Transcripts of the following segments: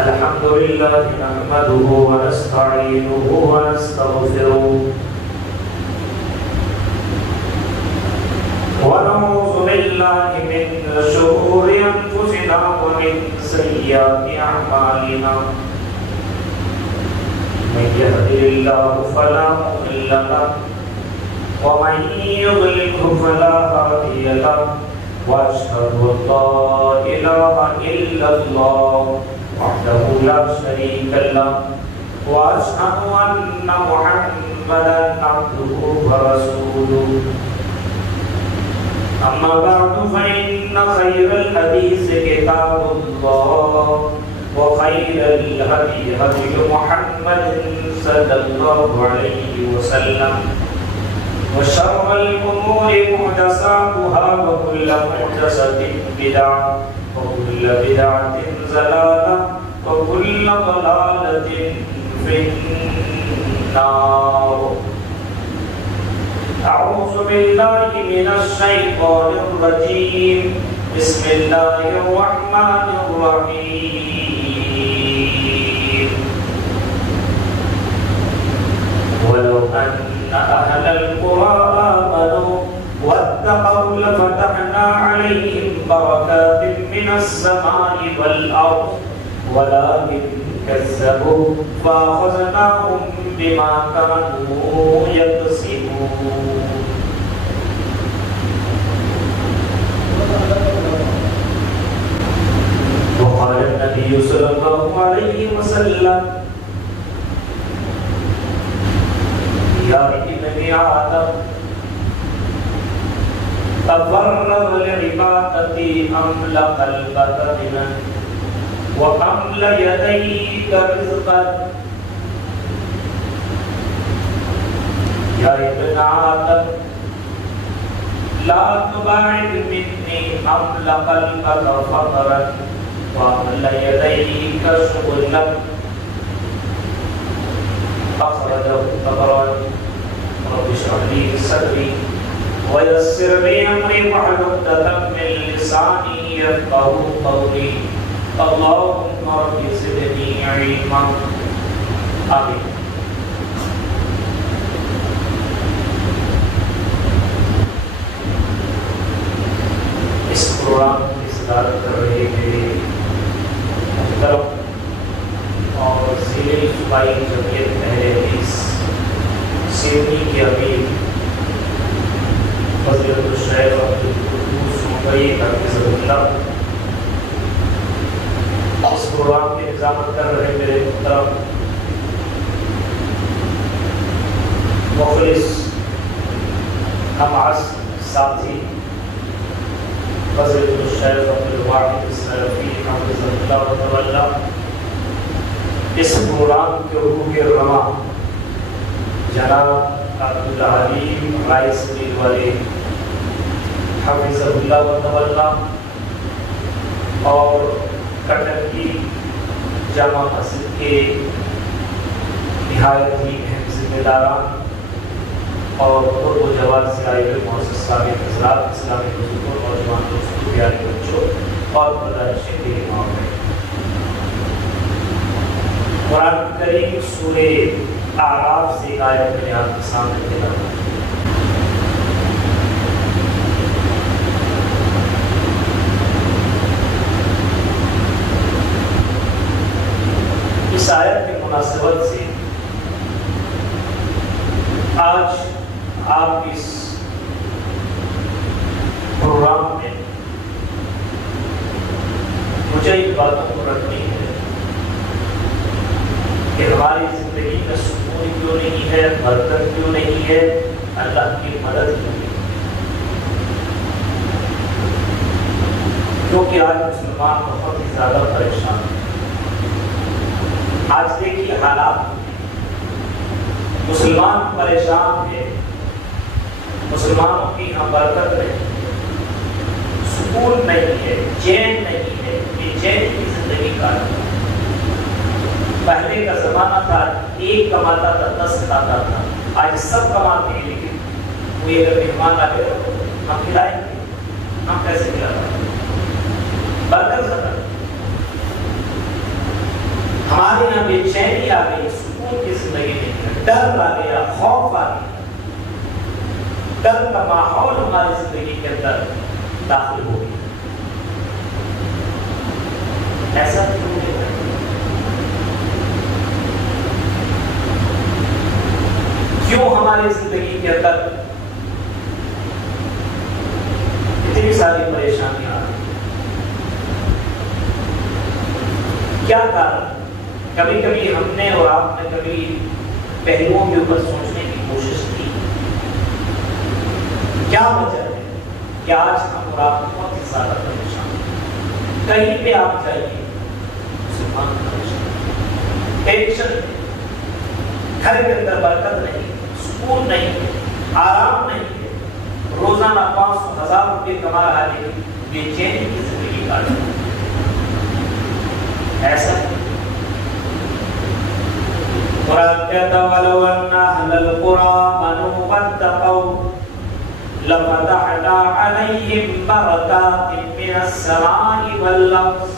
الحمد لله نحمده ونستعينه ونستغفره ونعوذ بالله من شرور أنفسنا ومن سيئات أعمالنا من يهده الله فلا مضل له ومن يضلله فلا هادي له وأشهد أن لا إله إلا الله وحده لا شريك له وأشهد أن محمدا عبده ورسوله أما بعد فإن خير الحديث كتاب الله وخير الهدي هدي محمد صلى الله عليه وسلم وشر الأمور محدثاتها وكل محدثة بدعة وكل بدعة ضلالة وكل ضلالة في النار. أعوذ بالله من الشيطان الرجيم. بسم الله الرحمن الرحيم. ولو أن أهل القرى آمنوا واتقوا لفتحنا عليهم بركات من السماء والأرض ولكن كذبوا فأخذناهم بما كانوا يكسبون. وقال النبي صلى الله عليه وسلم يا ابن آدم تفرغ لعبادة أملأ قلبك غنى وأملأ يديك رزقا. يا ابن آدم لا تباعد مني أملأ قلبك فقرا وأملأ يديك شغلا. أخرجه الطبراني. رب اشرح لي صدري ويسر لي أمري واحلل عقدة من لساني يفقهوا قولي. اللهم رب زدني علما. آمين. اس پروگرام کی صدارت کر رہے میرے محترم اور ضلع صوبائی جمعیت اہل حدیث سیونی کے امیر فضیلت الشیخ عبدالقدوس ممبئی حفظہ اللہ، اس پروگرام کی نظامت کر رہے میرے محترم مخلص ہم عصر ساتھی فضیلت الشیخ عبدالواحد السلفی حفظہ اللہ وتعالی، اس پروگرام کے روح رواں جناب عبدالحلیم رائس میر والے حفظہ اللہ وتعالی اور کٹک کی جامع مسجد کے نہایت ہی اہم ذمہ داران اور قرب و جوار سے آئے ہوئے معزز سامعین حضرات، اسلامی بزرگوں، نوجوان دوستوں، پیارے بچوں اور مدارس کے امام ہیں۔ قرآن کریم سورہ اعراف سے ایک آیت میں نے آپ کے سامنے تلاوت کی۔ اس آیت کی مناسبت سے آج آپ اس پروگرام میں مجھے ان باتوں کو رکھنی ہے کہ ہماری زندگی میں سکون کیوں نہیں ہے، برکت کیوں نہیں ہے، اللہ کی مدد کیوں نہیں ہے۔ کیونکہ آج مسلمان بہت ہی زیادہ پریشان ہیں۔ آج دیکھیے حالات، مسلمان پریشان ہیں، مسلمانوں کی یہاں برکت نہیں، سکون نہیں ہے، چین نہیں ہے، یہ چین کی زندگی کا ہے۔ پہلے کا زمانہ تھا ایک کماتا تھا 10 کھاتا تھا، آج سب کماتے ہیں لیکن کوئی اگر مہمان آ گئے ہم کھلائیں گے، ہم کیسے کھلا پائیں گے؟ برکت زیادہ ہمارے یہاں بے چینی آ گئی، سکون کی زندگی نہیں، ڈر آ گیا، خوف آ گیا، ڈر کا ماحول ہماری زندگی کے اندر داخل ہو گیا۔ ایسا کیوں ہے؟ کیوں ہماری زندگی کے اندر اتنی ساری پریشانیاں آ رہی؟ کیا کارن؟ کبھی کبھی ہم نے اور آپ نے کبھی پہلوؤں کے اوپر سوچنے کی کوشش کی، کیا وجہ ہے کہ آج ہم اور آپ بہت ہی زیادہ پریشان ہیں؟ کہیں پہ آپ جائیے مسلمان پریشان، ٹینشن ہے، گھر کے اندر برکت نہیں، سکون نہیں ہے، آرام نہیں ہے، روزانہ 500,000 روپے کما رہا ہے، بے چینی کی زندگی کاٹ رہا ہے۔ ایسا قرآن کہتا وَلَوْ أَنَّ أَهْلَ الْقُرَىٰ آمَنُوا وَاتَّقَوْا لَفَتَحْنَا عَلَيْهِمْ بَرَكَاتٍ مِّنَ السَّمَاءِ وَالْأَرْضِ۔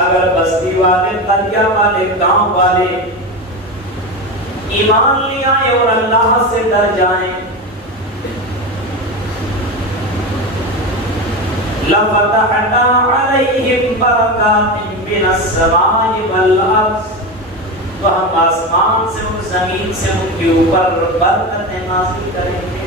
اگر بستی والے، قريہ والے، گاؤں والے ایمان لے آئیں اور اللہ سے ڈر جائیں، لَفَتَحْنَا عَلَيْهِمْ بَرَكَاتٍ مِّنَ السَّمَاءِ وَالْأَرْضِ، تو ہم آسمان سے اور زمین سے ان کے اوپر برکتیں نازل کریں گے۔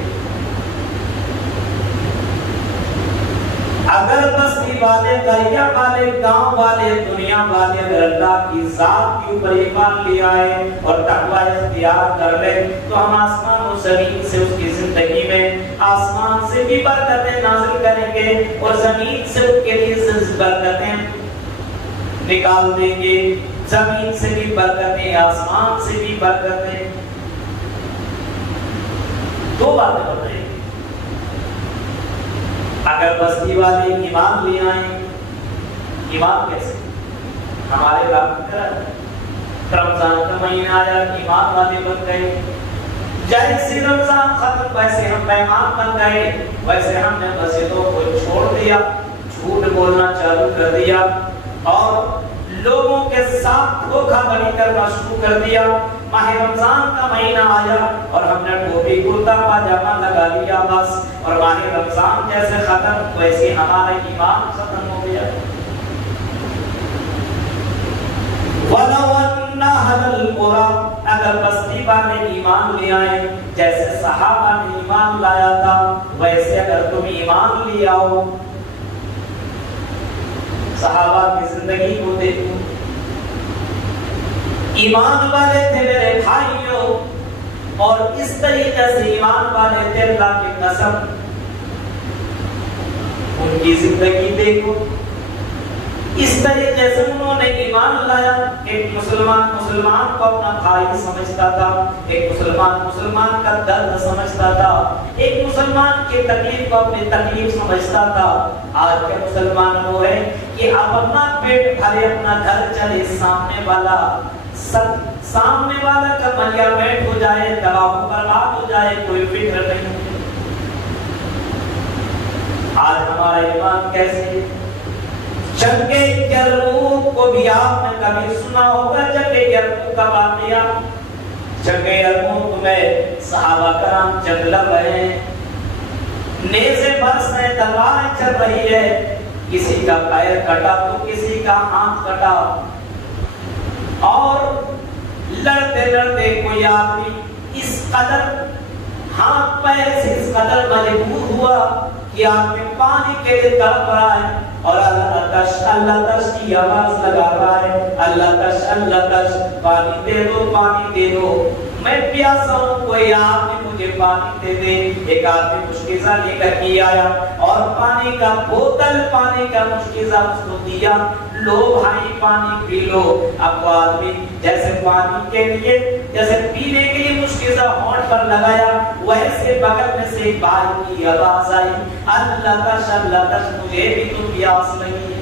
اگر بستی والے، قريہ والے، گاؤں والے، دنیا والے اگر اللہ کی ذات کے اوپر ایمان لے آئے اور تقوی اختیار کر لے، تو ہم آسمان و زمین سے اس کی زندگی میں آسمان سے بھی برکتیں نازل کریں گے اور زمین سے ان کے لیے برکتیں نکال دیں گے، زمین سے بھی برکتیں، آسمان سے بھی برکتیں۔ دو باتیں بتائیں، اگر بستی والے ایمان لے آئیں، ایمان کیسے؟ ہمارے رمضان کا مہینہ آیا، ایمان والے بن گئے، جیسے رمضان ختم ویسے ہم مہمان بن گئے، ویسے ہم نے مسجدوں کو چھوڑ دیا، جھوٹ بولنا چالو کر دیا اور لوگوں کے ساتھ دھوکہ دھڑی کرنا شروع کر دیا۔ ماہ رمضان کا مہینہ آیا اور ہم نے ٹوپی کرتا پاجامہ لگا لیا بس، اور ماہ رمضان جیسے ختم ویسے ہمارا ایمان ختم ہو گیا۔ وَلَوْ أَنَّ أَهْلَ الْقُرَىٰ، اگر بستی والے ایمان لے آئے جیسے صحابہ نے ایمان لایا تھا، ویسے اگر تم ایمان لے آؤ۔ صحابہ کی زندگی کو دیکھو، ایمان والے تھے میرے بھائیوں، اور اس طریقے سے ایمان والے تھے اللہ کی قسم۔ ان کی زندگی دیکھو، اس طریقے سے انہوں نے ایمان لایا۔ ایک مسلمان کو اپنا بھائی سمجھتا تھا، ایک مسلمان کا درد سمجھتا تھا، ایک مسلمان کی تکلیف کو اپنی تکلیف سمجھتا تھا۔ آج کے مسلمان وہ ہے کہ اپنا پیٹ بھرے، اپنا گھر چلے، سامنے والا کا ملیا میٹ ہو جائے، تباہ و برباد ہو جائے، کوئی فکر نہیں۔ آج ہمارا ایمان کیسے؟ جنگ یرموک کو بھی آپ نے کبھی سنا ہوگا، جنگ یرموک کا واقعہ۔ جنگ یرموک میں صحابہ کرام جنگ لڑ رہے ہیں، نیزے برس میں تلواریں چل رہی ہے، کسی کا پیر کٹا تو کسی کا ہاتھ کٹا، اور لڑتے لڑتے کوئی آدمی اس قدر ہاتھ پیر سے اس قدر مجبور ہوا کہ آدمی پانی کے لیے تڑپ رہا ہے اور اللہ تش کی آواز لگا رہا ہے، اللہ تش پانی دے دو، پانی دے دو، میں پیاسا ہوں، کوئی آدمی مجھے پانی دے دے۔ ایک آدمی مشکیزہ لے کر کے آیا اور پانی کا بوتل، پانی کا مشکیزہ اس کو دیا، لو بھائی پانی پی لو۔ اب وہ آدمی جیسے پانی کے لیے، جیسے پینے کے لیے مشکیزہ ہونٹ پر لگایا، ویسے بغل میں سے ایک بھائی کی آواز آئی، اللہ تش مجھے بھی تو پیاس لگی ہے۔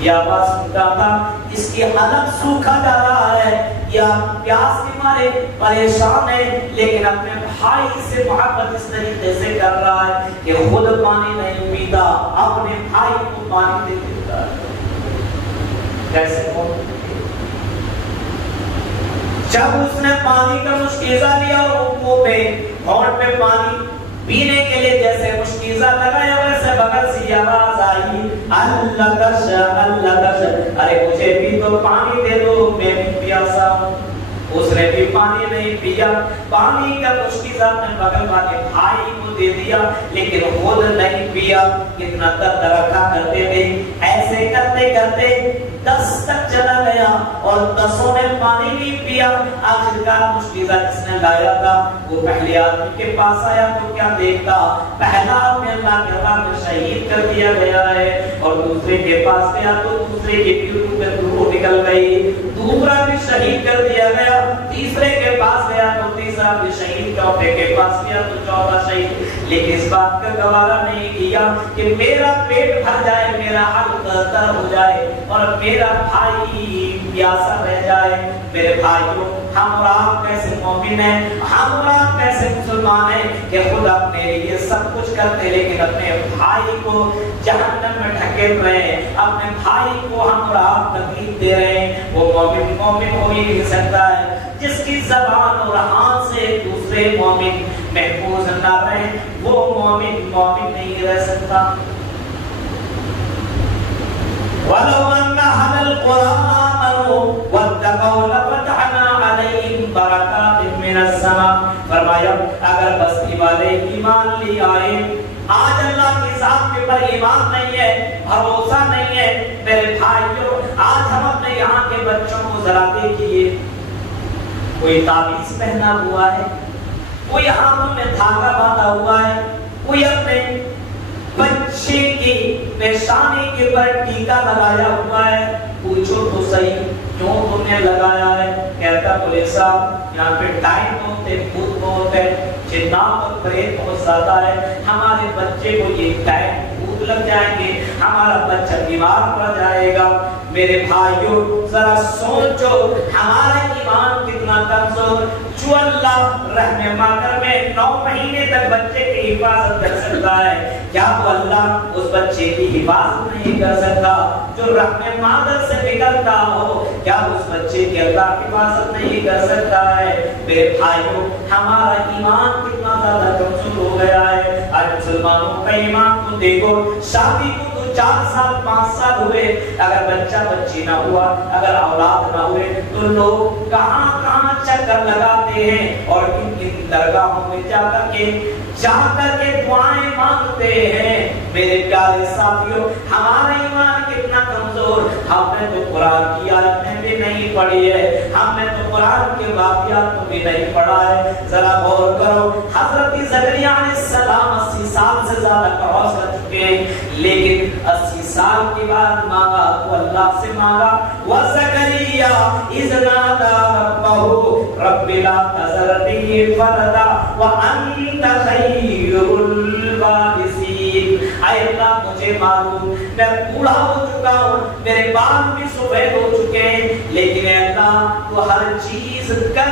یہ آواز سنتا تھا، اس کی حلق سوکھا جا رہا ہے، یا پیاس کے مارے پریشان ہے لیکن اپنے بھائی سے محبت اس طریقے سے کر رہا ہے کہ خود پانی نہیں پیتا، اپنے بھائی کو پانی دے دیتا ہے. کیسے ہو؟ جب اس نے پانی کا مشکیزہ لیا اور منہ پہ ہونٹ پہ پانی پینے کے لیے جیسے مشکیزہ لگایا ویسے بغل سے آواز آئی اللہ کش اللہ کش، ارے مجھے بھی تو پانی دے دو میں بھی پیاسا ہوں. اس نے بھی پانی نہیں پیا، پانی کا مشکیزہ اپنے بغل والے بھائی کو دے دیا لیکن خود نہیں پیا. کتنا درد رکھا کرتے تھے. ایسے کرتے کرتے 10 تک چلا گیا اور 10 نے پانی نہیں پیا. آخرکار مشکیزہ جس نے لایا تھا وہ پہلے آدمی کے پاس آیا تو کیا دیکھتا؟ پہلا آدمی اللہ کے راہ میں شہید کر دیا گیا ہے اور دوسرے کے پاس گیا تو دوسرے کی پیٹھ میں روح نکل گئی، دوسرا بھی شہید کر دیا گیا. تیسرے کے پاس گیا تو تیسرا بھی شہید، چوتھے کے پاس گیا تو چوتھا شہید. لیکن اس بات کا گوارا نہیں کیا کہ میرا پیٹ بھر جائے، میرا حق تر ہو جائے اور میرا بھائی پیاسا رہ جائے. میرے بھائیوں، ہم اور آپ کیسے مومن ہیں، ہم اور آپ کیسے مسلمان ہیں کہ خود اپنے لیے سب کچھ کرتے لیکن اپنے بھائی کو جہنم میں ڈھکیل رہے ہیں، اپنے بھائی کو ہم اور آپ تکلیف دے رہے ہیں. وہ مومن مومن ہو ہی نہیں سکتا ہے جس کی زبان اور ہاتھ سے دوسرے مومن محفوظ نہ رہے، وہ مومن مومن نہیں رہ سکتا. وَلَوْ أَنَّ أَهْلَ الْقُرَىٰ آمَنُوا وَاتَّقَوْا لَفَتَحْنَا عَلَيْهِمْ بَرَكَاتٍ مِّنَ السَّمَاءِ. فرمایا اگر بستی والے ایمان لے آئے، آج اللہ کی ذات کے پر ایمان نہیں ہے، بھروسہ نہیں ہے، میرے بھائیوں آج ہم اپنے یہاں کے بچوں کو ذرا دیکھیے، کوئی تعویذ پہنا ہوا ہے، کوئی ہاتھوں میں دھاگا باندھا ہوا ہے، کوئی اپنے بچے کی پیشانی کے پر ٹیکا لگایا ہوا ہے. پوچھو تو صحیح کیوں تم نے لگایا ہے؟ کہتا پولیس صاحب یہاں پہ ٹائم بہت ہے، بھوت بہت ہے، جنات اور پریت بہت زیادہ ہے، ہمارے بچے کو یہ ٹائم بھوت لگ جائیں گے، ہمارا بچہ بیمار پڑ جائے گا. میرے بھائیوں ذرا سوچو ہمارا ایمان کتنا کمزور. جو اللہ رحم مادر میں 9 مہینے تک بچے کی حفاظت کر سکتا ہے، کیا وہ اللہ اس بچے کی حفاظت نہیں کر سکتا؟ جو رحم مادر سے نکلتا ہو کیا اس بچے کی اللہ حفاظت نہیں کر سکتا ہے؟ میرے بھائیوں ہمارا ایمان کتنا زیادہ کمزور ہو گیا ہے. آج مسلمانوں کا ایمان کو دیکھو، شادی کو 4 سال 5 سال ہوئے، اگر بچہ بچی نہ ہوا، اگر اولاد نہ ہوئے تو لوگ کہاں کہاں چکر لگاتے ہیں اور ان درگاہوں میں جا کر کے دعائیں مانگتے ہیں. میرے پیارے ساتھیوں ہمارا ایمان کتنا کمزور. ہم نے تو قرآن کی آیتیں بھی نہیں پڑھی ہے، ہم نے تو قرآن کے واقعات کو بھی نہیں پڑھا ہے. ذرا غور کرو، حضرت زکریا علیہ السلام 80 سال سے زیادہ کراس کر چکے ہیں لیکن 80 سال کے بعد مانگا تو اللہ سے مانگا. وَزَكَرِيَّا إِذْ نَادَىٰ رَبَّهُ رَبِّ لَا تَذَرْنِي فَرْدًا وَأَنتَ خَيْرُ الْوَارِثِينَ. اے اللہ مجھے معلوم میں بوڑھا ہو چکا ہوں، میرے بال بھی سفید ہو چکے ہیں، لیکن اے اللہ تو ہر چیز کر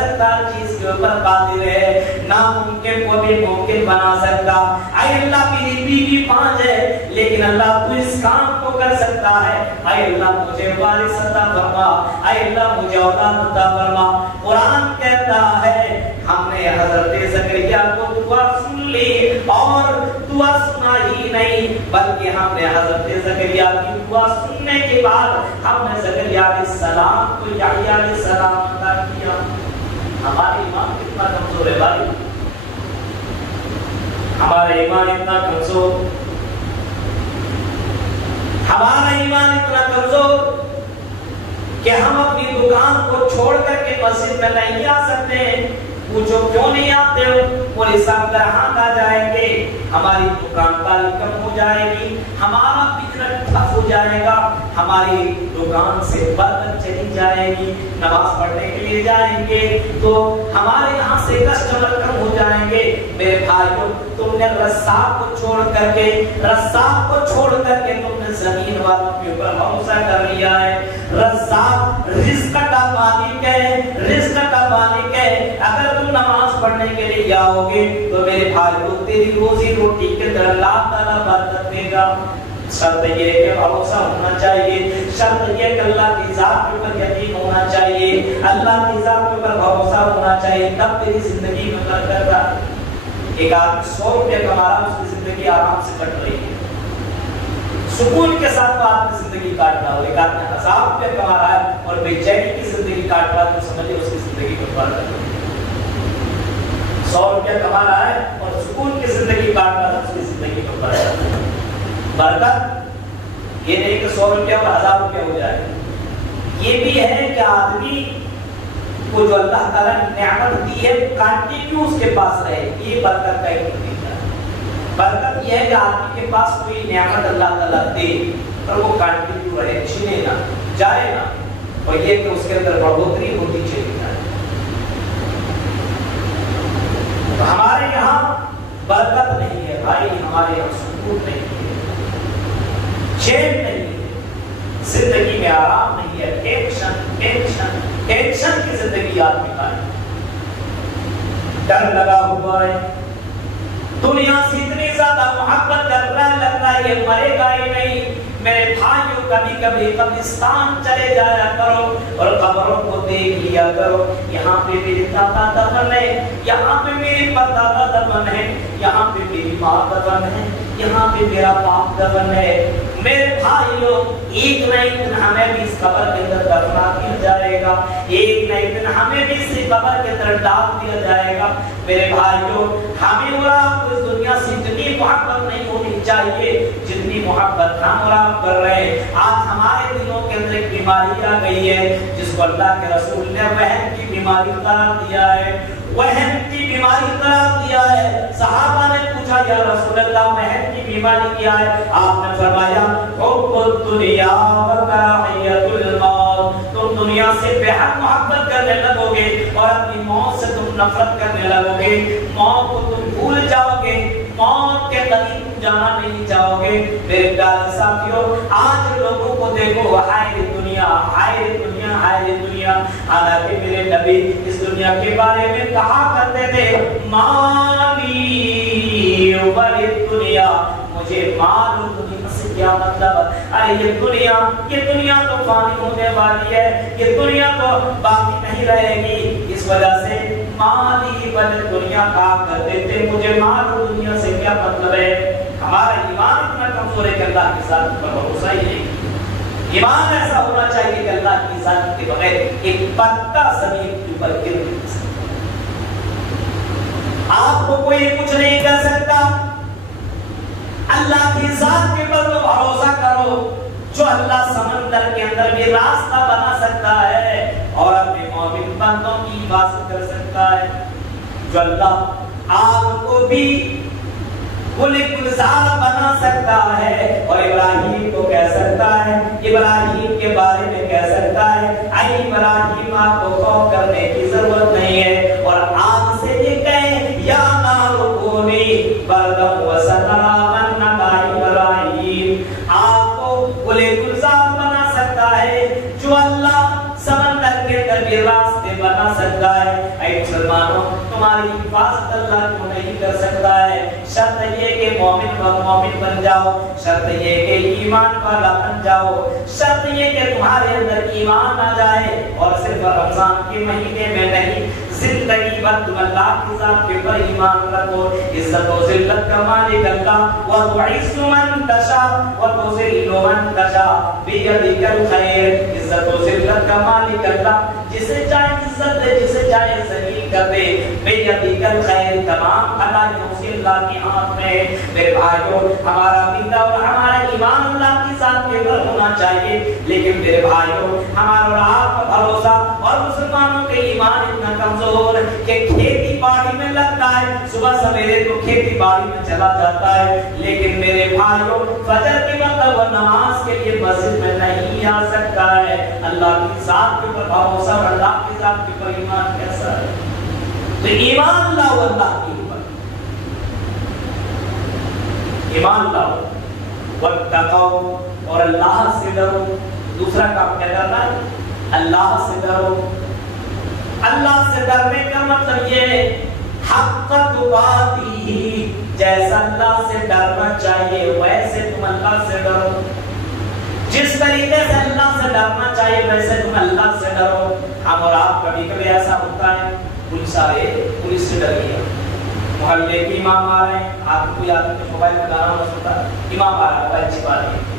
سکتا، ہر چیز کے اوپر قادر ہے، ناممکن کو بھی ممکن بنا سکتا. اے اللہ میری بیوی 5 ہے لیکن اللہ تو اس کام کو کر سکتا ہے. اے اللہ مجھے وارث عطا فرما، اے اللہ مجھے اولاد عطا فرما. قرآن کہتا ہے ہم نے حضرت زکریا کو دعا سن لی اور دعا سنا ہی نہیں بلکہ ہم نے حضرت زکریا کی دعا سننے کے بعد ہم نے زکریا علیہ السلام کو یحییٰ علیہ السلام عطا کیا. ہمارا ایمان کتنا کمزور ہے بھائی، ہمارا ایمان اتنا کمزور، ہمارا ایمان اتنا کمزور کہ ہم اپنی دکان کو چھوڑ کر کے مسجد میں نہیں آ سکتے ہیں. پوچھو کیوں نہیں آتے ہو؟ پولیس صاحب درہان آ جائیں گے، ہماری دکانداری کم ہو جائے گی، ہمارا بزنس ٹھپ ہو جائے گا، ہماری دکان سے برکت چلی جائے گی، نماز پڑھنے کے لیے جائیں گے تو ہمارے یہاں سے کسٹمر کم ہو جائیں گے. میرے بھائیوں تم نے رزاق کو چھوڑ کر کے تم نے زمین والوں کے اوپر بھروسہ کر لیا ہے. رزاق رزق کا مالک ہے، پڑھنے کے لیے جاؤ گے تو میرے بھائیو تیری روزی روٹی کے اندر اللہ تعالیٰ برکت دے گا. شرط یہ ہے کہ بھروسہ ہونا چاہیے, شرط یہ ہے کہ اللہ کی ذات کے اوپر یقین ہونا چاہیے, اللہ کی ذات کے اوپر بھروسہ ہونا چاہیے, تب تیری زندگی میں برکت آ. ایک آدمی 100 روپے کما رہا, اس کی زندگی آرام سے کٹ رہی ہے, سکون کے ساتھ وہ آدمی زندگی کاٹ رہا ہو. ایک آدمی 1000 روپے کما رہا ہے اور بے چینی کی زندگی کاٹ رہا ہے, تو سمجھے اس کی زندگی میں برکت ہے. 100 روپے کما رہا ہے اور سکون کی زندگی کاٹ رہا ہے, اس کی زندگی میں برکت ہے. برکت یہ نہیں کہ 100 روپیہ اور 1000 روپیہ ہو جائے, یہ بھی ہے کہ آدمی کو جو اللہ تعالیٰ نے نعمت دی ہے کنٹینیو اس کے پاس رہے, یہ برکت کا ایک نتیجہ ہے. برکت یہ ہے کہ آدمی کے پاس کوئی نعمت اللہ تعالیٰ دے اور وہ کنٹینیو رہے, چھینے نہ جائے نہ, اور یہ کہ اس کے اندر بڑھوتری ہوتی چلی جائے. تو ہمارے یہاں برکت نہیں ہے بھائی, ہمارے یہاں سکون نہیں ہے, چین نہیں ہے, زندگی میں آرام نہیں ہے, ٹینشن ٹینشن ٹینشن کی زندگی آدمی کا ہے, ڈر لگا ہوا ہے, دنیا سے اتنی زیادہ محبت کر رہا ہے, لگتا ہے یہ مرے گا ہی نہیں. میرے بھائیوں کبھی کبھی قبرستان چلے جایا کرو اور قبروں کو دیکھ لیا کرو, یہاں پہ میری دادا دفن ہے, یہاں پہ میری پردادا دفن ہے, یہاں پہ میری ماں دفن ہے, یہاں پہ میرا باپ دفن ہے. میرے بھائیوں ایک نہ ایک دن ہمیں بھی اس قبر کے اندر دفنا دیا جائے گا, ایک نہ ایک دن ہمیں بھی اس قبر کے اندر ڈال دیا جائے گا. میرے بھائیوں ہمیں اور آپ کو اس دنیا سے اتنی محبت نہیں ہونی چاہیے جتنی محبت ہم اور آپ کر رہے ہیں. آج ہمارے دلوں کے اندر ایک بیماری آ گئی ہے جس کو اللہ کے رسول نے وہم کی بیماری قرار دیا ہے, وہم کی بیماری قرار دیا ہے. صحابہ نے پوچھا یا رسول اللہ وہم کی بیماری کیا ہے؟ آپ نے فرمایا حب الدنیا و کراہیت الموت, تم دنیا سے بے حد محبت کرنے لگو گے اور اپنی موت سے تم نفرت کرنے لگو گے, موت کو تم بھول جاؤ گے, موت کے قریب جانا نہیں چاہو گے. میرے پیارے ساتھیوں آج لوگوں کو دیکھو, ہائے دنیا ہائے دنیا ہائے دنیا, حالانکہ میرے نبی اس دنیا کے بارے میں کہا کرتے تھے مالی ولی دنیا, مجھے مال اور دنیا سے کیا مطلب, ارے یہ دنیا تو فانی ہونے والی ہے, یہ دنیا تو باقی نہیں رہے گی. اس وجہ سے مالی ولی دنیا کہا کرتے تھے, مجھے مال اور دنیا سے کیا مطلب ہے. ہمارا ایمان اتنا کمزور ہے کہ اللہ کے ساتھ پر بھروسہ ہی نہیں. ایمان ایسا ہونا چاہیے کہ اللہ کی ذات کے بغیر ایک پتا زمین کے اوپر گر نہیں سکتا. آپ کو کوئی کچھ نہیں کر سکتا, اللہ کی ذات کے پر تو بھروسہ کرو جو اللہ سمندر کے اندر بھی راستہ بنا سکتا ہے اور اپنے مومن بندوں کی حفاظت کر سکتا ہے, جو اللہ آپ کو بھی گلزار بنا سکتا ہے اور ابراہیم کو کہہ سکتا ہے, ابراہیم کے بارے میں کہہ سکتا ہے اے ابراہیم آپ کو خوف کرنے کی ضرورت نہیں ہے, اور آگ سے یہ کہے یا نار کونی بردم و سلاما علی ابراہیم, آپ کو گلزار بنا سکتا ہے جو اللہ سمندر کے اندر بھی راستے بنا سکتا ہے. اے مسلمانوں تمہاری حفاظت اللہ کو نہیں کر سکتا ہے, شرط یہ کہ مومن بن جاؤ, شرط یہ کہ ایمان والا بن جاؤ, شرط یہ کہ تمہارے اندر ایمان آ جائے اور صرف رمضان کے مہینے میں نہیں زندگی بھر تم اللہ کی ذات کے پر ایمان رکھو. عزت و ذلت کا مالک اللہ, وتعز من تشاء وتذل من تشاء بیدک الخیر. عزت و ذلت کا مالک اللہ, جسے چاہے عزت دے جسے چاہے ذلیل کر دے, بیدک الخیر, تمام بھلائیوں سے اللہ کے ہاتھ میں. میرے بھائیوں ہمارا عقیدہ اور ہمارا ایمان اللہ کی ذات کے پر ہونا چاہیے, لیکن میرے بھائیوں ہمارا اور آپ کا بھروسہ اور مسلمانوں کے ایمان اتنا کمزور کہ کھیتی باڑی میں لگتا ہے, صبح سویرے تو کھیتی باڑی میں چلا جاتا ہے, لیکن میرے بھائیوں فجر کے وقت وہ نماز کے لیے مسجد میں نہیں آ سکتا ہے. اللہ کی ذات کے اوپر بھروسہ اور اللہ کی ذات کے اوپر ایمان کیسا ہے؟ تو ایمان لاؤ اللہ کے اوپر, ایمان لاؤ, واتقوا, اور اللہ سے ڈرو. دوسرا کام کیا کرنا ہے؟ اللہ سے ڈرو. اللہ سے ڈرنے کا مطلب یہ حق تقاتی، جیسا اللہ سے ڈرنا چاہیے ویسے تم اللہ سے ڈرو، جس طریقے سے اللہ سے ڈرنا چاہیے ویسے تم اللہ سے ڈرو۔ ہم اور آپ کبھی کبھی ایسا ہوتا ہے، پولیس سے ڈر گیا، محلے کے امام آ رہے ہیں، آپ کو یاد ہے موبائل میں گانا نہ سنتا، امام آ رہا ہے موبائل چھپا دیا،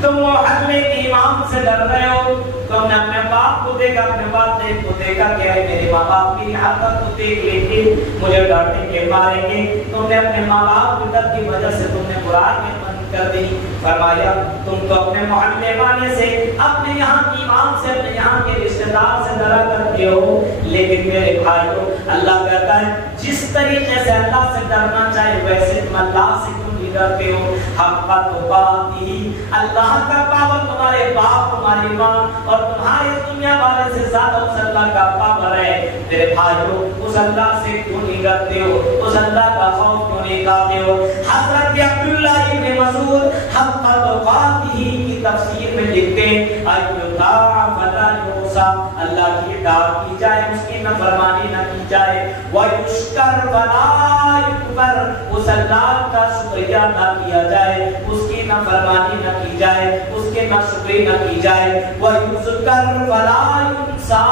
تم محلے کے امام سے ڈر رہے ہو، تم نے اپنے باپ کو دیکھا، اپنے والدین کو دیکھا کہ میرے ماں باپ کی حالت کو دیکھ لیں گے، مجھے ڈانٹیں گے، ماریں گے، تم نے اپنے ماں باپ کی ڈر کی وجہ سے تم نے برائی بند کر دی۔ فرمایا تم تو اپنے محلے والے سے، اپنے یہاں کی امام سے، اپنے یہاں کے رشتہ دار سے ڈرا کرتے ہو، لیکن میرے بھائیو اللہ کہتا ہے جس طریقے سے اللہ سے ڈرنا چاہیے ویسے تم اللہ سے کیوں نہیں ڈرتے ہو؟ حق تقاتی، اللہ کا پاور تمہارے باپ تمہاری ماں اور تمہاری دنیا والے سے زیادہ اس اللہ کا پاور ہے۔ میرے بھائیو اس اللہ سے کیوں نہیں ڈرتے ہو؟ اس اللہ کا خوف کیوں نہیں کھاتے ہو؟ حضرت عبداللہ ابن مسعود حق تقاتی کی تفسیر میں لکھتے ہیں ایطاع فلا یعصى، اللہ کی اطاعت کی جائے، اس کی نافرمانی نہ کی جائے، ویشکر ولا یکفر، اس اللہ کا شکریہ نہ کیا جائے، اس کی نافرمانی نہ کی جائے، اس کے ناشکری نہ کی جائے، ویذکر ولا ینسى،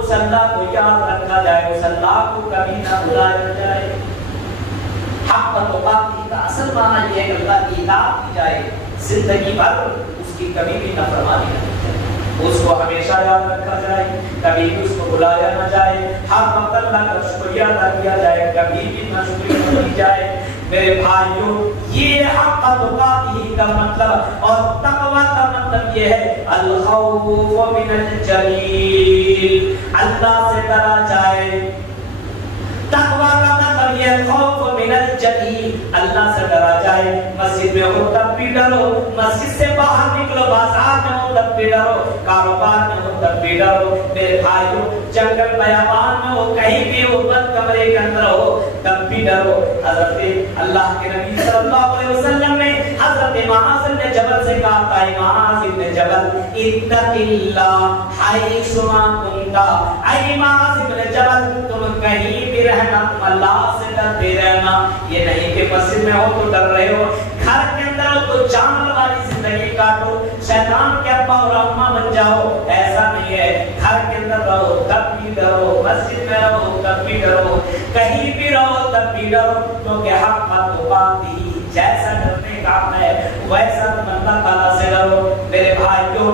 اس اللہ کو یاد رکھا جائے، اس اللہ کو کبھی نہ بھلایا جائے۔ حق تقاتی کا اصل معنی یہ ہے کہ اللہ کی اطاعت کی جائے، زندگی بھر اس کی کبھی بھی نافرمانی نہ کی جائے، اس کو ہمیشہ یاد رکھا جائے، کبھی بھی اس کو بلایا نہ جائے، ہر وقت اللہ کا شکریہ ادا کیا جائے، کبھی بھی ناشکری نہ کی جائے۔ میرے بھائیوں یہ حق تقاتی کا مطلب اور تقوی کا مطلب یہ ہے الخوف من الجلیل، اللہ سے ڈرا جائے۔ تقوی کا مطلب یہ خوف من الجلیل، اللہ سے ڈرا جائے، مسجد میں ہو تب بھی ڈرو، مسجد سے باہر نکلو، بازار میں ہو تب بھی ڈرو، کاروبار میں ہو تب بھی ڈرو۔ میرے بھائیوں جنگل بیابان میں ہو، کہیں بھی ہو، بند کمرے کے اندر ہو تب بھی ڈرو۔ حضرت اللہ کے نبی صلی اللہ علیہ وسلم نے حضرت معاذ بن جبل سے کہا تھا، معاذ بن جبل اتق اللہ حیث ما کنت، اے معاذ بن جبل تم کہیں بھی رہنا تم اللہ سے ڈرتے رہنا، یہ نہیں کہ مسجد میں ہو تو ڈر رہے ہو، گھر کے اندر ہو تو جانور والی زندگی کاٹو، شیطان کے ابا اور اماں بن جاؤ، ایسا نہیں ہے۔ گھر کے اندر رہو تب بھی ڈرو، مسجد میں رہو تب بھی ڈرو، کہیں بھی رہو تب بھی ڈرو، کیونکہ حق تقاتی جیسا ڈرنے کا ہے ویسا تم اللہ تعالیٰ سے ڈرو۔ میرے بھائیوں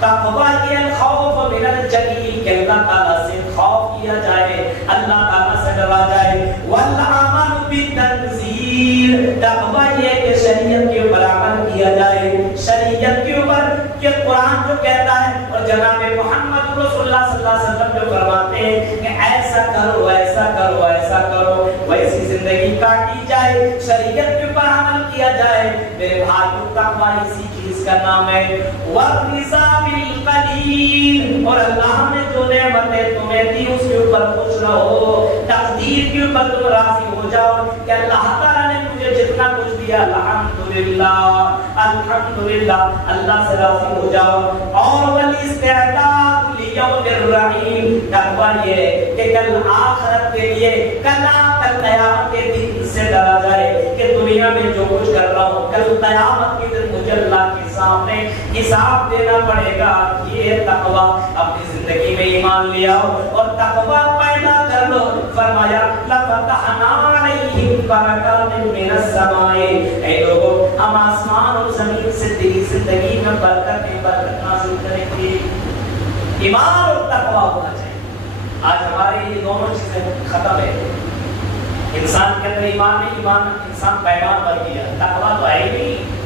تقوی یہ خوف من الجلیل کہ اللہ تعالیٰ سے خوف کیا جائے، اللہ تعالیٰ سے ڈرا جائے۔ والعمل بالتنزیل، تقوی یہ کہ شریعت کے اوپر عمل کیا جائے، شریعت کے اوپر کہ قرآن جو کہتا ہے اور جناب محمد رسول اللہ صلی اللہ علیہ وسلم جو فرماتے ہیں کہ ایسا کرو ایسا کرو ایسا کرو، ویسی زندگی کاٹی جائے، شریعت کے اوپر عمل کیا جائے۔ میرے بھائیوں تقوی اسی چیز کا نام ہے۔ والرضا بالقلیل، اور اللہ نے جو نعمتیں تمہیں دی اس کے اوپر خوش رہو، تقدیر کے اوپر تم راضی ہو جاؤ کہ اللہ تعالیٰ نے مجھے جتنا کچھ دیا الحمدللہ الحمدللہ، اللہ سے راضی ہو جاؤ۔ اور والاستعداد لیوم الرحیم، تقوی یہ کہ کل آخرت کے لیے، کل قیامت کے دن سے ڈرا جائے کہ دنیا میں جو کچھ کر رہا ہوں کل قیامت کے دن مجھے اللہ کے سامنے حساب دینا پڑے گا۔ یہ تقوی اپنی زندگی میں ایمان لے آؤ اور تقوی پیدا کر لو۔ فرمایا لَفَتَحْنَا عَلَيْهِمْ بَرَكَاتٍ مِّنَ السَّمَاءِ، اے لوگوں ہم آسمان اور زمین سے تیری زندگی میں برکت نازل کریں گے۔ ایمان اور تقوی ہونا چاہیے۔ آج ہمارے یہ دونوں چیزیں ختم ہے۔ انسان کے اندر ایمان نہیں، ایمان انسان پیمان پر کیا، تقوی تو ہے ہی نہیں۔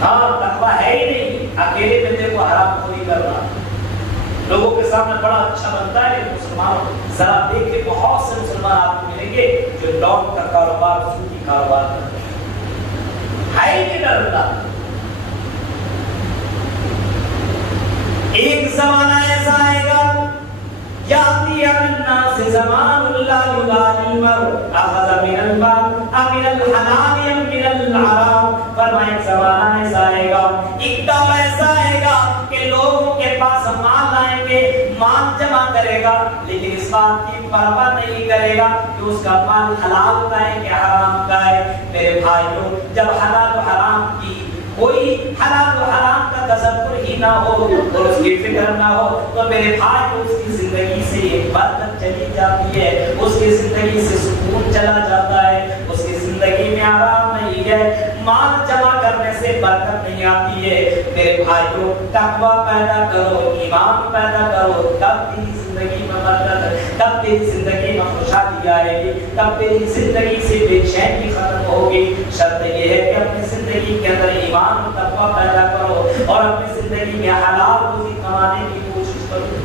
ہاں تقوی ہے ہی نہیں، اکیلے بندے کو حرام خوری کرنا لوگوں کے سامنے بڑا اچھا بنتا ہے۔ مسلمان ذرا دیکھیں بہت سے مسلمان آپ کو ملیں گے جو ڈاگ کا کاروبار، سود کی کاروبار کرتے ہیں، ہے ہی نہیں ڈرتا۔ ایک زمانہ ایسا آئے گا یاتی الناس زمان لا یبالی المرء اخذ من المال من الحلال من الحرام، فرمایا ایک زمانہ ایسا آئے گا، ایک دور ایسا آئے گا کہ لوگوں کے پاس مال آئیں گے، مال جمع کرے گا لیکن اس بات کی پرواہ نہیں کرے گا کہ اس کا مال حلال کا ہے کہ حرام کا ہے. میرے بھائیوں جب حلال و حرام کی کوئی حلال و حرام کا تصور ہی نہ ہو اور اس کی فکر نہ ہو تو میرے بھائی اس کی زندگی سے ایک برکت چلی جاتی ہے, اس کی زندگی سے سکون چلا جاتا ہے, اس کی زندگی میں آرام نہیں ہے. مال جمع کرنے سے برکت نہیں آتی ہے. میرے بھائیوں تقویٰ پیدا کرو, ایمان پیدا کرو, تب تیری زندگی میں برکت, تب تیری زندگی میں خوشحالی آئے گی, تب تیری زندگی سے بے چینی ختم ہوگی. شرط یہ ہے کہ اپنی زندگی کے اندر ایمان و تقویٰ پیدا کرو اور اپنی زندگی میں حلال روزی کمانے کی کوشش کرو.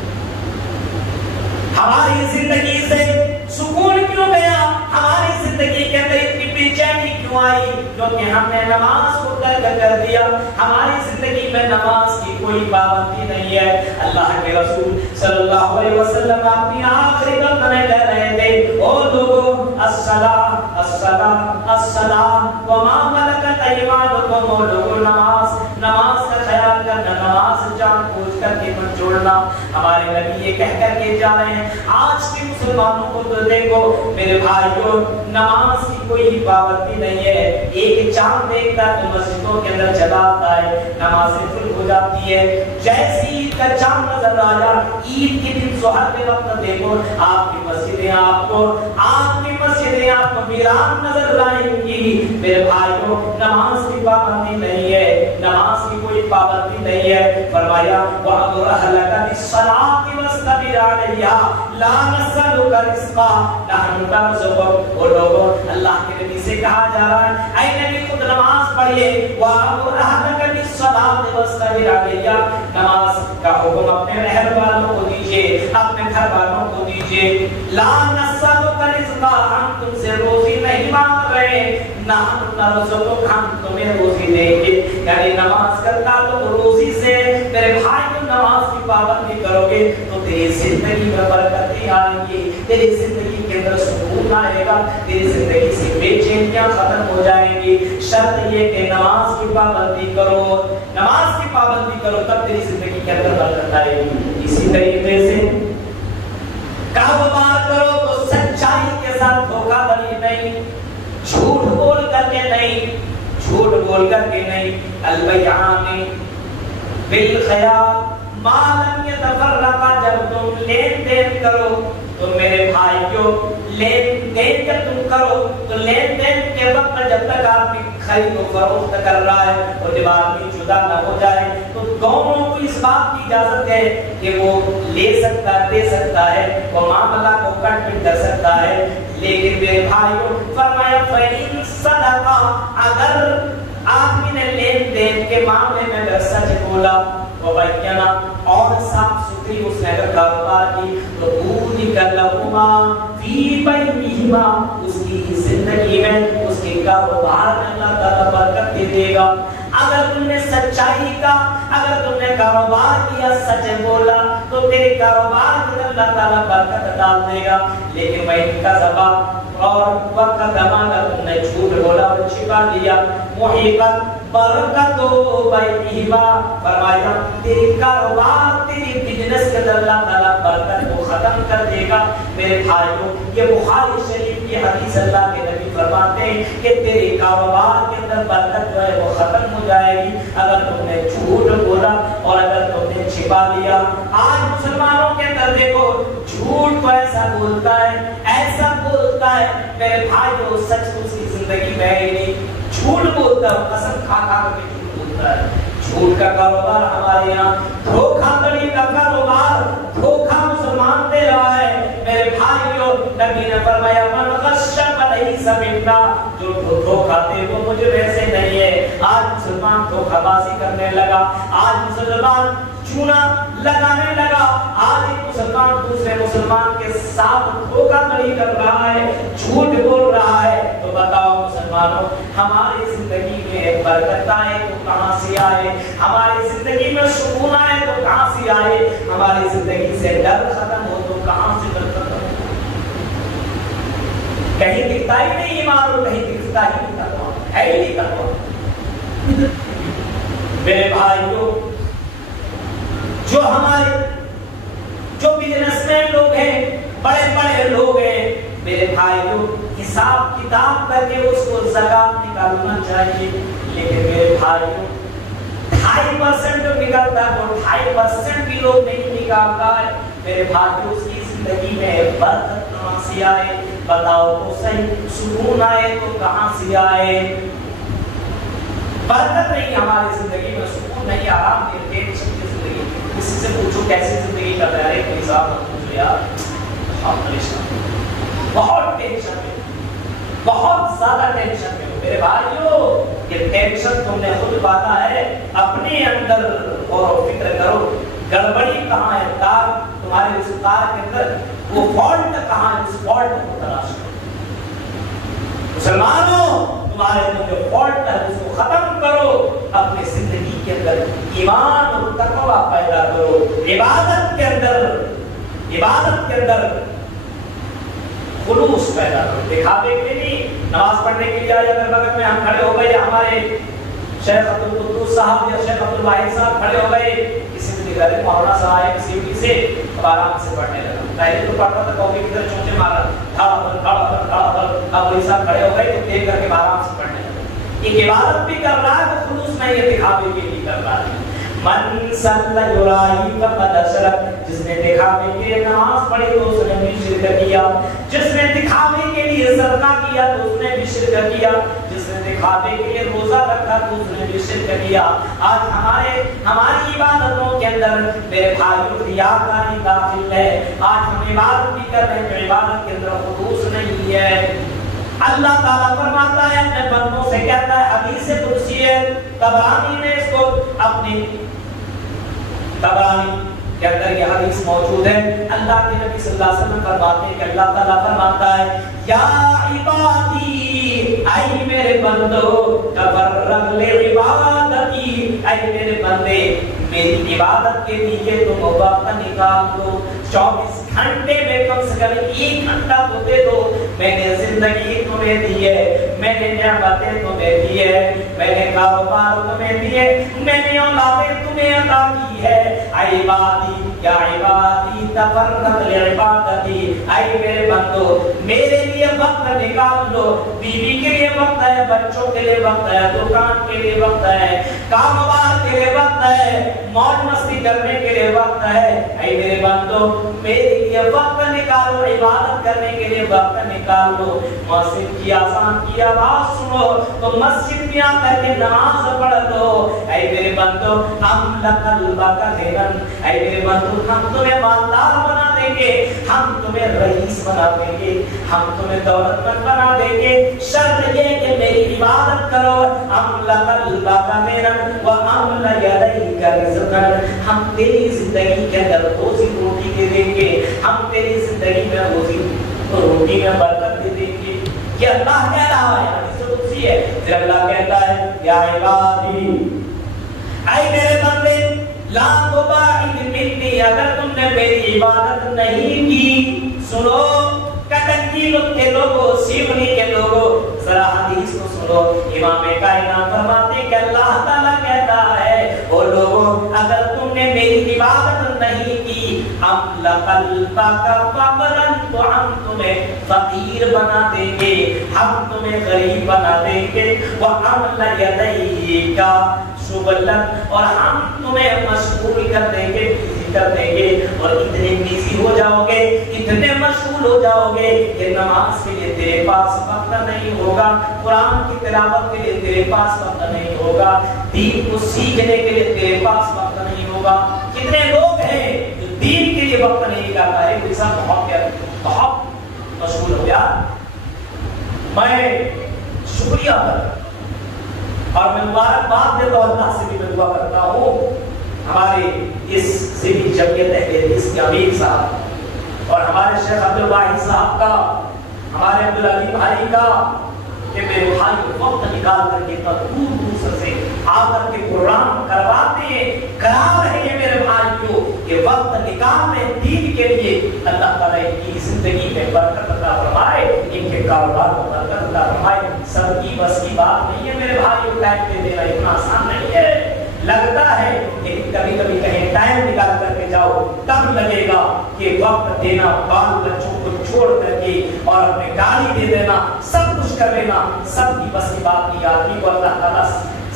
ہماری زندگی سے سکون کیوں گیا, ہماری زندگی کے اندر اتنی بے چینی کیوں آئی؟ کیونکہ ہم نے نماز کو ترک کر دیا. ہماری زندگی میں نماز کی کوئی پابندی نہیں ہے. اللہ کے رسول صلی اللہ علیہ وسلم اپنی آخری وقت میں کہہ رہے تھے, او لوگوں الصلاۃ الصلاۃ الصلاۃ وما ملکت ایمانکم, او لوگوں نماز نماز کا خیال کرنا, نماز جان بوجھ کر کے مت چھوڑنا. ہمارے نبی یہ کہہ کر کے جا رہے ہیں. آج کے مسلمانوں کو تو دیکھو میرے بھائیوں, نماز کی کوئی پابندی نہیں ہے. ایک چاند دیکھتا ہے تو مسجدوں کے اندر چلا آتا ہے, نمازیں فل ہو جاتی ہے. جیسی عید کا چاند نظر آیا, عید کے دن ظہر کے وقت دیکھو آپ کی مسجدیں آپ کو ویران نظر آئیں گی. میرے بھائیوں نماز کی پابندی نہیں ہے, نماز کی کوئی پابندی نہیں ہے. فرمایا وَأَمُرْ أَهْلَكَ بِالصَّلَاةِ وَاصْطَبِرْ عَلَيْهَا لَا نَسْأَلُكَ رِزْقًا نَحْنُ نَرْزُقُكَ. وہ لوگوں اللہ کے نبی سے کہا جا رہا ہے اے نبی خود نماز پڑھیے. وَأَمُرْ أَهْلَكَ بِالصَّلَاةِ وَاصْطَبِرْ عَلَيْهَا, نماز کا حکم اپنے اہل والوں کو دیجیے, اپنے گھر والوں کو دیجیے. لا نسألك رزقا, ہم تم سے روزی نہیں مانگ رہے, نحن نرزقک, ہم تمہیں روزی دیں گے. یعنی نماز کا تعلق روزی سے. میرے بھائی نماز کی پابندی کرو گے تو تیری زندگی میں برکتیں آئیں گی, تیری زندگی کے اندر سکون آئے گا, تیری زندگی سے بے چینیاں ختم ہو جائیں گی. شرط یہ کہ نماز کی پابندی کرو, نماز کی پابندی کرو تب تیری زندگی کے اندر برکت آئے گی. اسی طریقے سے کاروبار کرو تو سچائی کے ساتھ دھوکہ دھڑی نہیں, جھوٹ بول کر کے نہیں, جھوٹ بول کر کے نہیں. البیعان بالخیار ما لم یتفرقا, جب تم لین دین کرو تو میرے بھائیوں لین دین جب تم کرو تو لین دین کے وقت جب تک آدمی خرید و فروخت کر رہا ہے اور جب آدمی جدا نہ ہو جائے تو دونوں کو اس بات کی اجازت ہے کہ وہ لے سکتا ہے, دے سکتا ہے, وہ معاملہ کو کٹ پٹ کر سکتا ہے. لیکن میرے بھائیوں فرمایا فَإِن صَدَقَا, اگر آدمی نے لین دین کے معاملے میں اگر سچ بولا وَبَيَّنَا, اور صاف ستھری اس نے اگر کاروبار کی تو بُورِكَ لَهُمَا فِي بَيْعِهِمَا, اس کی زندگی میں اس کے کاروبار میں اللہ تعالیٰ برکت دے دے گا. اگر تم نے سچائی کا, اگر تم نے کاروبار کیا, سچ بولا تو تیرے کاروبار میں اللہ تعالیٰ برکت ڈال دے گا. لیکن میں ان کا زبان اور وقت دماغ تم نے جھوٹ بولا اور چھپا دیا, محیبت برکت و بیعہما, فرمایا تیری کاروبار تیری بزنس کے اندر اللہ تعالیٰ برکت کو ختم کر دے گا. میرے بھائیوں یہ بخاری شریف کی حدیث, اللہ کے نبی فرماتے ہیں کہ تیرے کاروبار کے اندر برکت جو ہے وہ ختم ہو جائے گی اگر تم نے جھوٹ بولا اور اگر تم نے چھپا لیا. آج مسلمانوں کے اندر دیکھو جھوٹ تو ایسا بولتا ہے, ایسا بولتا ہے میرے بھائی جو سچ اس کی زندگی میں ہی نہیں, جھوٹ بولتا ہے, قسم کھا کھا کر جھوٹ بولتا ہے. جھوٹ کا کاروبار ہمارے یہاں, دھوکہ دھڑی کا کاروبار, دھوکہ مسلمان دے رہا ہے. میرے بھائیوں نبی نے فرمایا من غش فلیس منا, جو دھوکہ دے وہ مجھ میں سے نہیں ہے. آج مسلمان دھوکہ بازی کرنے لگا, آج مسلمان چونا لگانے لگا, آج ایک مسلمان دوسرے مسلمان کے ساتھ دھوکہ دھڑی کر رہا ہے, جھوٹ بول رہا ہے. تو بتاؤ مسلمانوں ہماری زندگی میں برکت آئے تو کہاں سے آئے, ہماری زندگی میں سکون آئے تو کہاں سے آئے, ہماری زندگی سے ڈر ختم ہو تو کہاں سے ڈر ختم ہو. کہیں دکھتا ہی نہیں ایمان, اور کہیں دکھتا ہی نہیں تقویٰ, ہے ہی نہیں تقویٰ. میرے بھائیوں جو بزنس مین لوگ ہیں، بڑے بڑے لوگ ہیں، میرے بھائیوں حساب کتاب کر کے اس کو زکات نکالنا چاہیے، لیکن میرے بھائیوں 2.5% جو نکلتا ہے وہ 2.5% بھی لوگ نہیں نکالتا ہے۔ میرے بھائیوں اس کی زندگی میں برکت کہاں سے آئے؟ بتاؤ تو صحیح، سکون آئے تو کہاں سے آئے؟ برکت نہیں ہماری زندگی میں، سکون نہیں، آرام نہیں، ٹینشن کی زندگی۔ کسی سے پوچھو کیسی زندگی کر رہے ہیں، کوئی صاحب مت پوچھو یار، بہت پریشان، بہت ٹینشن میں، بہت زیادہ ٹینشن میں۔ میرے بھائیوں یہ ٹینشن تم نے خود پاتا ہے، اپنے اندر غور و فکر کرو، گڑبڑی کہاں ہے، تار تمہارے اس تار کے اندر وہ فالٹ کہاں ہے، اس فالٹ کو تلاش کرو۔ مسلمانوں تمہارے اندر جو فالٹ ہے اس کو ختم کرو، اپنے زندگی کے اندر ایمان اور تقوی پیدا کرو، عبادت کے اندر خلوص پیدا کرو۔ دکھاوے کے لیے نماز پڑھنے کے لیے اگر بغل میں ہم کھڑے ہو گئے، ہمارے شیخ عبد القدوس صاحب یا شیخ عبد الواحد صاحب کھڑے ہو گئے، کسی بھی گھر مولانا صاحب آئے کسی بھی سے اب آرام سے پڑھنے لگا، پہلے تو پڑھتا تھا کافی کی طرح چونچے مارا، اب وہی صاحب کھڑے ہو گئے تو دیکھ کر کے آرام سے پڑھنے لگا۔ ایک عبادت بھی کر رہا ہے تو خلوص میں یہ دکھاوے کے لیے کر رہا ہے۔ من صلی یرائی فقد اشرک، جس نے دکھاوے کے لیے نماز پڑھی تو اس نے بھی شرک کیا، جس نے دکھاوے کے لیے صدقہ کیا تو اس نے بھی شرک کیا، جس نے دکھاوے کے لیے روزہ رکھا تو اس نے بھی شرک کیا۔ آج ہماری عبادتوں کے اندر میرے بھائیوں ریاکاری داخل ہے، آج ہم عبادت بھی کر رہے ہیں تو عبادت کے اندر خلوص نہیں ہے۔ اللہ تعالیٰ فرماتا ہے اپنے بندوں سے، کہتا ہے حدیث قدسی ہے، طبرانی نے اس کو اپنی طبرانی کے اندر یہ حدیث موجود ہے، اللہ کے نبی صلی اللہ علیہ وسلم فرماتے ہیں کہ اللہ تعالیٰ فرماتا ہے یا عبادی، اے میرے بندو، تفرغ لعبادتی، اے میرے بندے میری عبادت کے لیے تم وقت نکال دو، 24 گھنٹے میں کم سے کم 1 گھنٹہ تو دے دو۔ میں نے زندگی تمہیں دی ہے، میں نے نعمتیں تمہیں دی ہے، میں نے کاروبار تمہیں دیے، میں نے اولادیں تمہیں عطا کی ہے۔ اے عبادی یا عبادی تفرغ لعبادتی، اے میرے بندو میرے لیے وقت نکال دو، بیوی کے لیے وقت ہے، بچوں کے لیے وقت ہے، دکان کے لیے وقت ہے، کاروبار کے لیے وقت ہے، موج مستی کرنے کے لیے وقت ہے۔ اے میرے بندو میرے لیے وقت نکالو، عبادت کرنے کے لیے وقت نکال لو۔ مسجد کی اذان کی آواز سنو تو مسجد میں آ کر کے نماز پڑھ لو۔ اے میرے بندو ہم لقلبک غنن، اے میرے بندو ہم تمہیں مالدار بنا دیں گے، ہم تمہیں رئیس بنا دیں گے، ہم تمہیں دولت مند بنا دیں گے، شرط یہ کہ میری عبادت کرو۔ ہم لقلبک غنن وامل یدیک رزقا، ہم تیری زندگی کے اندر روزی روٹی دے دیں گے، ہم تیری زندگی میں روٹی میں برکت دے دیں گے۔ یہ اللہ کہہ رہا ہے، حدیث قدسی ہے، پھر اللہ کہتا ہے یا عبادی، اے میرے بندے لا تباعد منی، اگر تم نے میری عبادت نہیں کی، سنو کٹنگی کے لوگوں، سیونی کے لوگوں، ذرا حدیث کو سنو۔ امام کائنات فرماتے کہ اللہ تعالیٰ کہتا ہے او لوگوں اگر تم نے میری عبادت نہیں کی، ہم لقلبک فقرا، تو ہم تمہیں فقیر بنا دیں گے، ہم تمہیں غریب بنا دیں گے، وَعَمْلَ يَدَيْكَ شُغْلًا، اور ہم تمہیں مشغول کر دیں گے، کر دیں گے، اور اتنے بیزی ہو جاؤ گے، اتنے مشغول ہو جاؤ گے کہ نماز کے لیے تیرے پاس وقت نہیں ہوگا، قرآن کی تلاوت کے لیے تیرے پاس وقت نہیں ہوگا، دین کو سیکھنے کے لیے تیرے پاس وقت نہیں ہوگا۔ کتنے لوگ ہیں جو دین کے لیے وقت نہیں نکالتا ہے، کوئی سب بہت مشغول ہو گیا۔ میں شکریہ اور میں مبارکباد دیتا ہوں، اللہ سے بھی میں دعا کرتا ہوں ہمارے اس ذمہ جمعیت اہل حدیث کے امیر صاحب اور ہمارے شیخ عبد الواحد صاحب کا، ہمارے عبدالعلی بھائی کا، کہ میرے بھائی وقت نکال کر کے دور دور سے آ کر کے پروگرام کرواتے ہیں، کرا رہے ہیں میرے بھائیوں، کہ وقت نکال رہے دین کے لیے۔ اللہ تعالیٰ ان کی زندگی میں برکت عطا فرمائے، ان کے کاروبار میں برکت عطا فرمائے۔ سب کی بس کی بات نہیں ہے میرے بھائیوں، ٹائم دے دینا اتنا آسان نہیں ہے، لگتا ہے لیکن کبھی کبھی کہیں ٹائم نکال کر کے جاؤ تب لگے گا کہ وقت دینا بال بچوں کو چھوڑ کر کے اور اپنے گالی دے دینا، سب کچھ کر لینا، سب کی بس کی بات نہیں۔ آدمی کو اللہ تعالیٰ